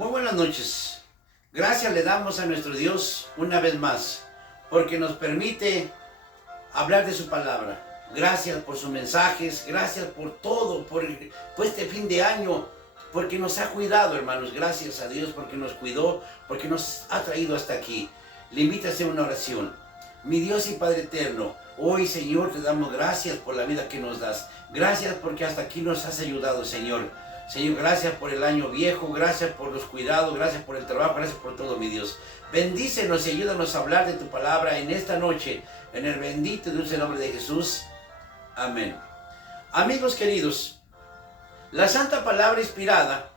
Muy buenas noches. Gracias le damos a nuestro Dios una vez más, porque nos permite hablar de su palabra. Gracias por sus mensajes, gracias por todo, por este fin de año, porque nos ha cuidado, hermanos. Gracias a Dios porque nos cuidó, porque nos ha traído hasta aquí. Le invito a hacer una oración. Mi Dios y Padre eterno, hoy, Señor, te damos gracias por la vida que nos das. Gracias porque hasta aquí nos has ayudado, Señor. Señor, gracias por el año viejo, gracias por los cuidados, gracias por el trabajo, gracias por todo, mi Dios. Bendícenos y ayúdanos a hablar de tu palabra en esta noche, en el bendito y dulce nombre de Jesús. Amén. Amigos queridos, la santa palabra inspirada,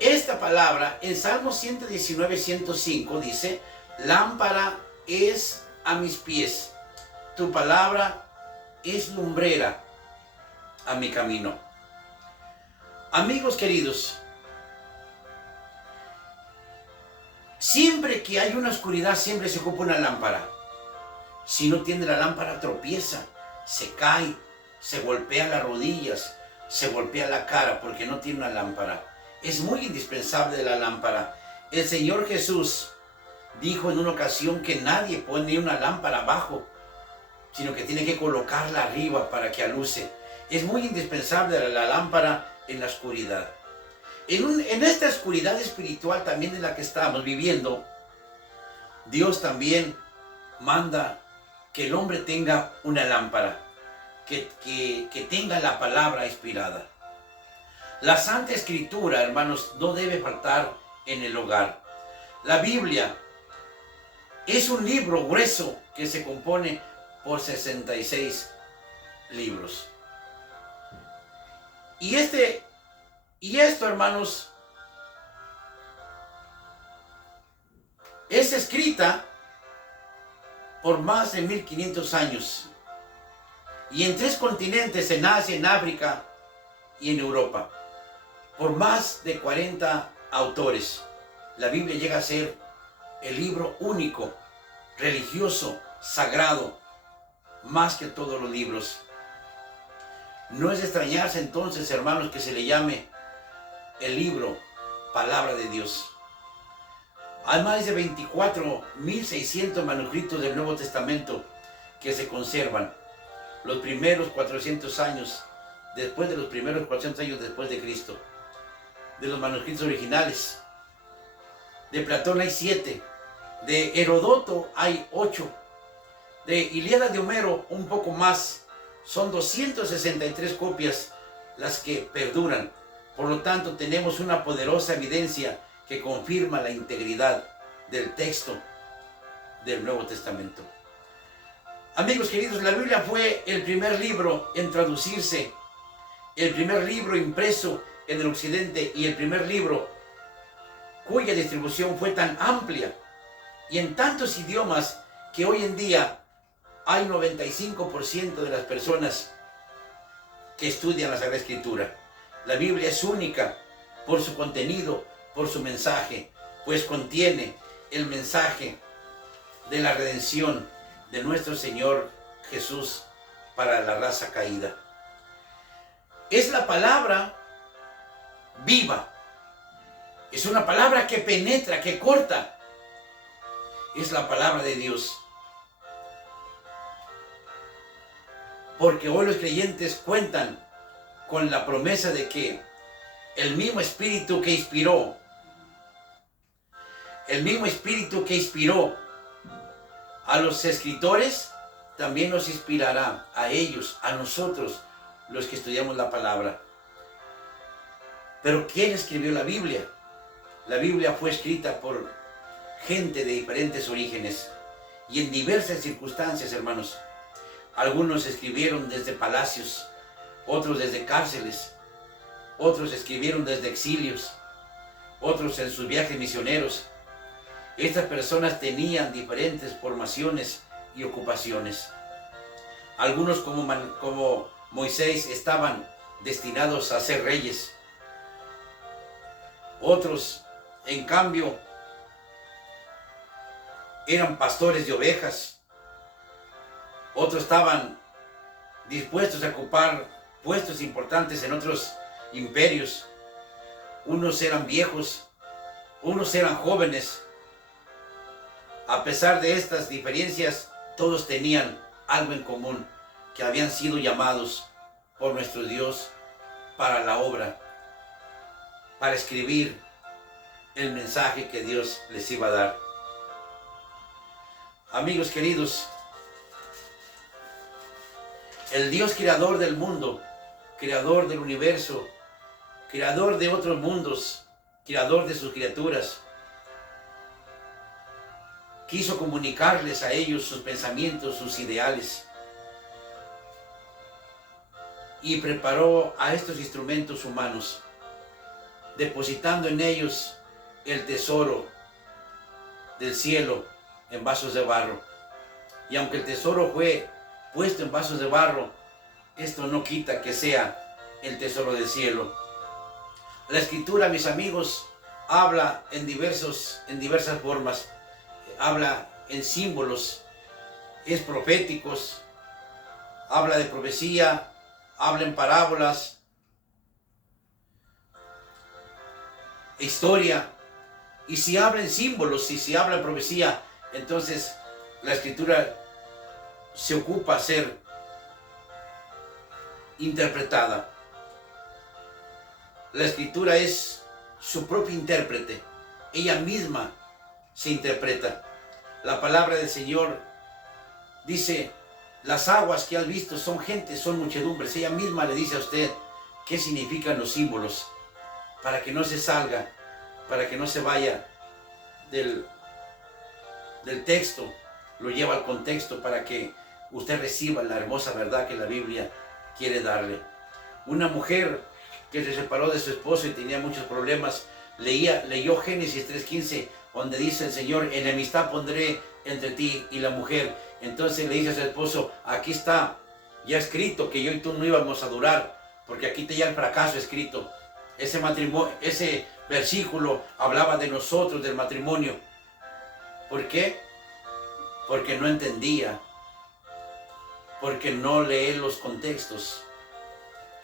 esta palabra en Salmo 119, 105 dice: lámpara es a mis pies, tu palabra es lumbrera a mi camino. Amigos queridos, siempre que hay una oscuridad, siempre se ocupa una lámpara. Si no tiene la lámpara, tropieza, se cae, se golpea las rodillas, se golpea la cara porque no tiene una lámpara. Es muy indispensable la lámpara. El Señor Jesús dijo en una ocasión que nadie pone una lámpara abajo, sino que tiene que colocarla arriba para que aluce. Es muy indispensable la lámpara en la oscuridad. En esta oscuridad espiritual también en la que estamos viviendo, Dios también manda que el hombre tenga una lámpara, que tenga la palabra inspirada. La Santa Escritura, hermanos, no debe faltar en el hogar. La Biblia es un libro grueso que se compone por 66 libros. Y esto, hermanos, es escrita por más de 1500 años. Y en 3 continentes, en Asia, en África y en Europa. Por más de 40 autores. La Biblia llega a ser el libro único, religioso, sagrado, más que todos los libros. No es de extrañarse entonces, hermanos, que se le llame el libro Palabra de Dios. Hay más de 24.600 manuscritos del Nuevo Testamento que se conservan. Los primeros 400 años, después de los primeros 400 años después de Cristo. De los manuscritos originales. De Platón hay 7. De Herodoto hay 8. De Ilíada de Homero un poco más. Son 263 copias las que perduran. Por lo tanto, tenemos una poderosa evidencia que confirma la integridad del texto del Nuevo Testamento. Amigos queridos, la Biblia fue el primer libro en traducirse, el primer libro impreso en el occidente y el primer libro cuya distribución fue tan amplia y en tantos idiomas que hoy en día hay 95% de las personas que estudian la Sagrada Escritura. La Biblia es única por su contenido, por su mensaje, pues contiene el mensaje de la redención de nuestro Señor Jesús para la raza caída. Es la palabra viva. Es una palabra que penetra, que corta. Es la palabra de Dios. Porque hoy los creyentes cuentan con la promesa de que el mismo Espíritu que inspiró a los escritores, también nos inspirará a ellos, a nosotros, los que estudiamos la palabra. Pero ¿quién escribió la Biblia? La Biblia fue escrita por gente de diferentes orígenes y en diversas circunstancias, hermanos. Algunos escribieron desde palacios, otros desde cárceles, otros escribieron desde exilios, otros en sus viajes misioneros. Estas personas tenían diferentes formaciones y ocupaciones. Algunos como Moisés estaban destinados a ser reyes. Otros, en cambio, eran pastores de ovejas. Otros estaban dispuestos a ocupar puestos importantes en imperios. Unos eran viejos, unos eran jóvenes. A pesar de estas diferencias, todos tenían algo en común, que habían sido llamados por nuestro Dios para la obra, para escribir el mensaje que Dios les iba a dar. Amigos queridos, el Dios creador del mundo, creador del universo, creador de otros mundos, creador de sus criaturas, quiso comunicarles a ellos sus pensamientos, sus ideales, y preparó a estos instrumentos humanos, depositando en ellos el tesoro del cielo en vasos de barro. Y aunque el tesoro fue puesto en vasos de barro, esto no quita que sea el tesoro del cielo. La Escritura, mis amigos, habla en diversas formas, habla en símbolos, es proféticos, habla de profecía, habla en parábolas, historia. Y si habla en símbolos, si habla en profecía, entonces la Escritura se ocupa a ser interpretada. La Escritura es su propia intérprete. Ella misma se interpreta. La palabra del Señor dice: las aguas que has visto son gente, son muchedumbres. Ella misma le dice a usted qué significan los símbolos, para que no se salga, para que no se vaya del texto, lo lleva al contexto para que usted reciba la hermosa verdad que la Biblia quiere darle. Una mujer que se separó de su esposo y tenía muchos problemas, leyó Génesis 3:15, donde dice el Señor: enemistad pondré entre ti y la mujer. Entonces le dice a su esposo: aquí está ya escrito que yo y tú no íbamos a durar, porque aquí está ya el fracaso escrito. Ese versículo hablaba de nosotros, del matrimonio. ¿Por qué? Porque no entendía, porque no lee los contextos.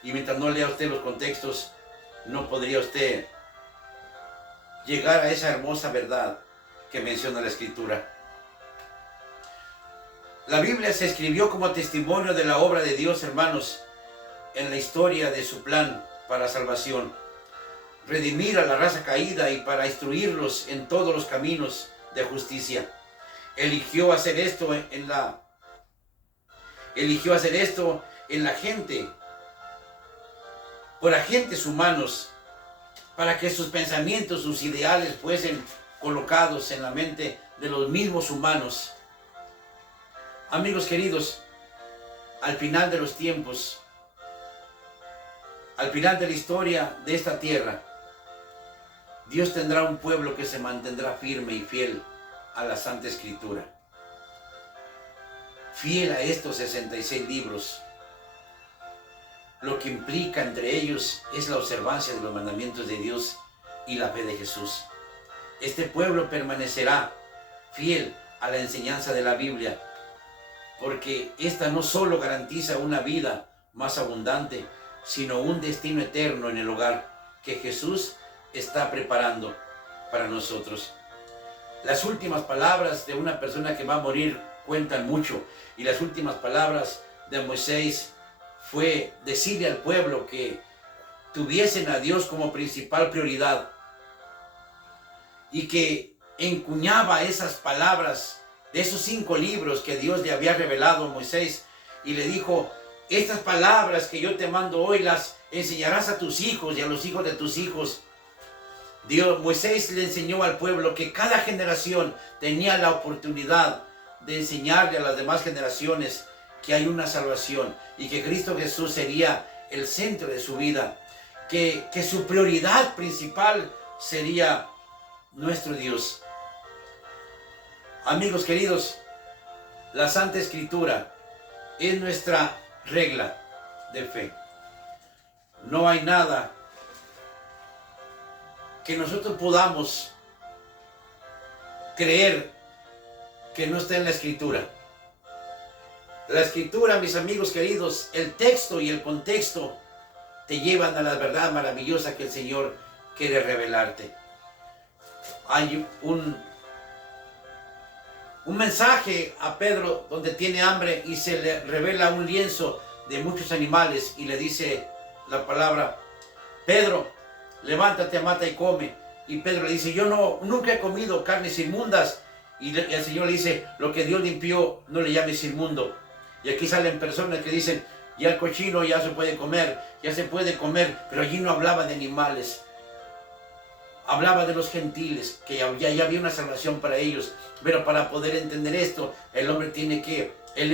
Y mientras no lea usted los contextos, no podría usted llegar a esa hermosa verdad que menciona la Escritura. La Biblia se escribió como testimonio de la obra de Dios, hermanos, en la historia de su plan para salvación, redimir a la raza caída y para instruirlos en todos los caminos de justicia. Eligió hacer esto en la gente, por agentes humanos, para que sus pensamientos, sus ideales fuesen colocados en la mente de los mismos humanos. Amigos queridos, al final de los tiempos, al final de la historia de esta tierra, Dios tendrá un pueblo que se mantendrá firme y fiel a la Santa Escritura, fiel a estos 66 libros. Lo que implica entre ellos es la observancia de los mandamientos de Dios y la fe de Jesús. Este pueblo permanecerá fiel a la enseñanza de la Biblia, porque esta no solo garantiza una vida más abundante, sino un destino eterno en el hogar que Jesús está preparando para nosotros. Las últimas palabras de una persona que va a morir cuentan mucho, y las últimas palabras de Moisés fue decirle al pueblo que tuviesen a Dios como principal prioridad, y que encuñaba esas palabras de esos 5 libros que Dios le había revelado a Moisés, y le dijo: estas palabras que yo te mando hoy las enseñarás a tus hijos y a los hijos de tus hijos. Moisés le enseñó al pueblo que cada generación tenía la oportunidad de enseñarle a las demás generaciones que hay una salvación y que Cristo Jesús sería el centro de su vida, que su prioridad principal sería nuestro Dios. Amigos queridos, la Santa Escritura es nuestra regla de fe. No hay nada que nosotros podamos creer que no está en la Escritura. La Escritura, mis amigos queridos, el texto y el contexto te llevan a la verdad maravillosa que el Señor quiere revelarte. Hay un mensaje a Pedro donde tiene hambre y se le revela un lienzo de muchos animales y le dice la palabra: Pedro, levántate, mata y come. Y Pedro le dice: yo nunca he comido carnes inmundas. Y el Señor le dice: lo que Dios limpió, no le llames inmundo. Y aquí salen personas que dicen: ya el cochino ya se puede comer, pero allí no hablaba de animales. Hablaba de los gentiles, que ya había una salvación para ellos. Pero para poder entender esto, el hombre tiene que, el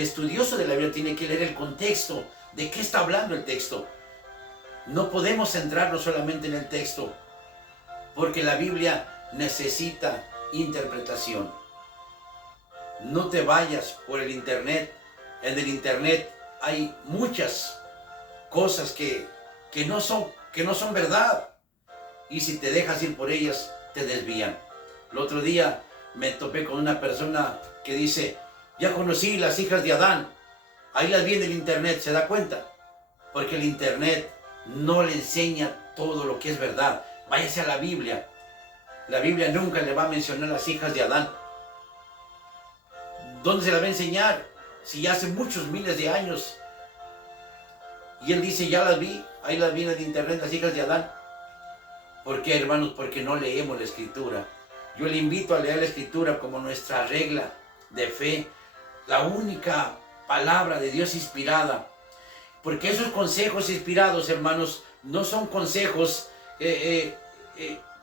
estudioso de la Biblia tiene que leer el contexto, de qué está hablando el texto. No podemos centrarnos solamente en el texto, porque la Biblia necesita interpretación. No te vayas por el internet. En el internet hay muchas cosas que no son verdad. Y si te dejas ir por ellas, te desvían. El otro día me topé con una persona que dice: ya conocí las hijas de Adán. Ahí las vi en el internet. ¿Se da cuenta? Porque el internet no le enseña todo lo que es verdad. Váyase a la Biblia. La Biblia nunca le va a mencionar las hijas de Adán. ¿Dónde se la va a enseñar? Si hace muchos miles de años. Y él dice: ya las vi. Ahí las vi en el internet, las hijas de Adán. ¿Por qué, hermanos? Porque no leemos la Escritura. Yo le invito a leer la Escritura como nuestra regla de fe. La única palabra de Dios inspirada. Porque esos consejos inspirados, hermanos, no son consejos que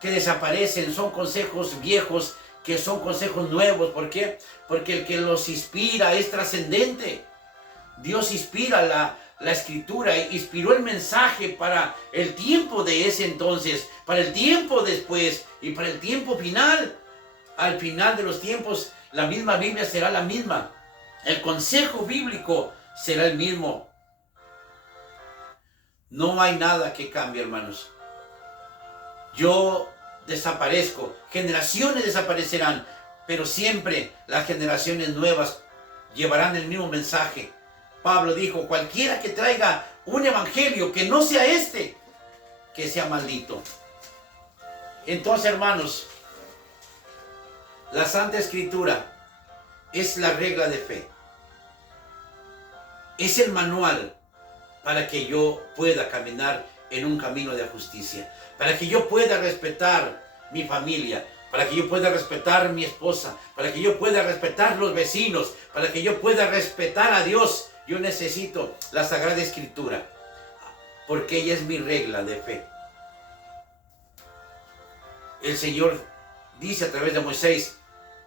desaparecen, son consejos viejos, que son consejos nuevos. ¿Por qué? Porque el que los inspira es trascendente. Dios inspira la Escritura, inspiró el mensaje para el tiempo de ese entonces, para el tiempo después y para el tiempo final. Al final de los tiempos, la misma Biblia será la misma. El consejo bíblico será el mismo. No hay nada que cambie, hermanos. Yo desaparezco, generaciones desaparecerán, pero siempre las generaciones nuevas llevarán el mismo mensaje. Pablo dijo: cualquiera que traiga un evangelio que no sea este, que sea maldito. Entonces, hermanos, la Santa Escritura es la regla de fe. Es el manual para que yo pueda caminar en un camino de justicia, para que yo pueda respetar mi familia, para que yo pueda respetar mi esposa, para que yo pueda respetar los vecinos, para que yo pueda respetar a Dios. Yo necesito la Sagrada Escritura, porque ella es mi regla de fe. El Señor dice a través de Moisés: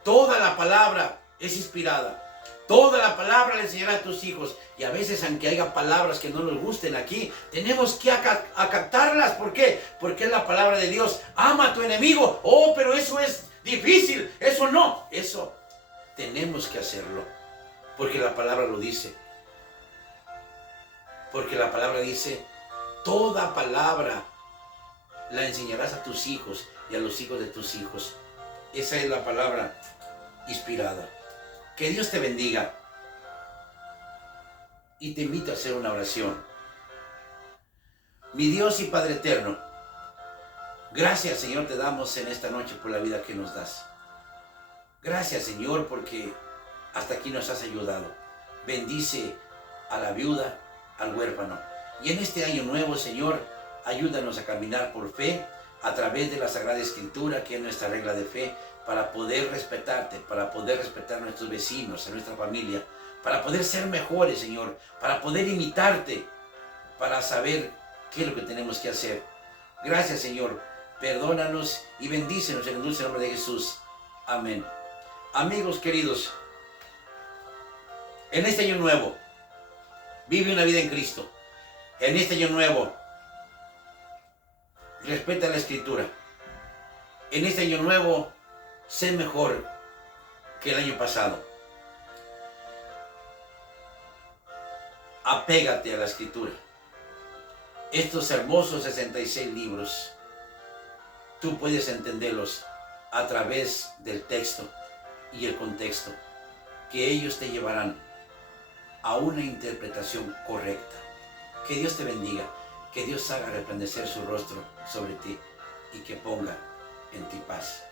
toda la palabra es inspirada. Toda la palabra le enseñará a tus hijos. Y a veces, aunque haya palabras que no nos gusten aquí, tenemos que acatarlas. ¿Por qué? Porque es la palabra de Dios. Ama a tu enemigo. Oh, pero eso es difícil. Eso no. Eso tenemos que hacerlo. Porque la palabra lo dice. Porque la palabra dice: toda palabra la enseñarás a tus hijos y a los hijos de tus hijos. Esa es la palabra inspirada. Que Dios te bendiga. Y te invito a hacer una oración. Mi Dios y Padre eterno, gracias, Señor, te damos en esta noche por la vida que nos das. Gracias, Señor, porque hasta aquí nos has ayudado. Bendice a la viuda, al huérfano. Y en este año nuevo, Señor, ayúdanos a caminar por fe a través de la Sagrada Escritura, que es nuestra regla de fe, para poder respetarte, para poder respetar a nuestros vecinos, a nuestra familia, para poder ser mejores, Señor, para poder imitarte, para saber qué es lo que tenemos que hacer. Gracias, Señor. Perdónanos y bendícenos en el dulce nombre de Jesús. Amén. Amigos queridos, en este año nuevo, vive una vida en Cristo. En este año nuevo, respeta la Escritura. En este año nuevo, sé mejor que el año pasado. Apégate a la Escritura. Estos hermosos 66 libros, tú puedes entenderlos a través del texto y el contexto, que ellos te llevarán a una interpretación correcta. Que Dios te bendiga. Que Dios haga resplandecer su rostro sobre ti y que ponga en ti paz.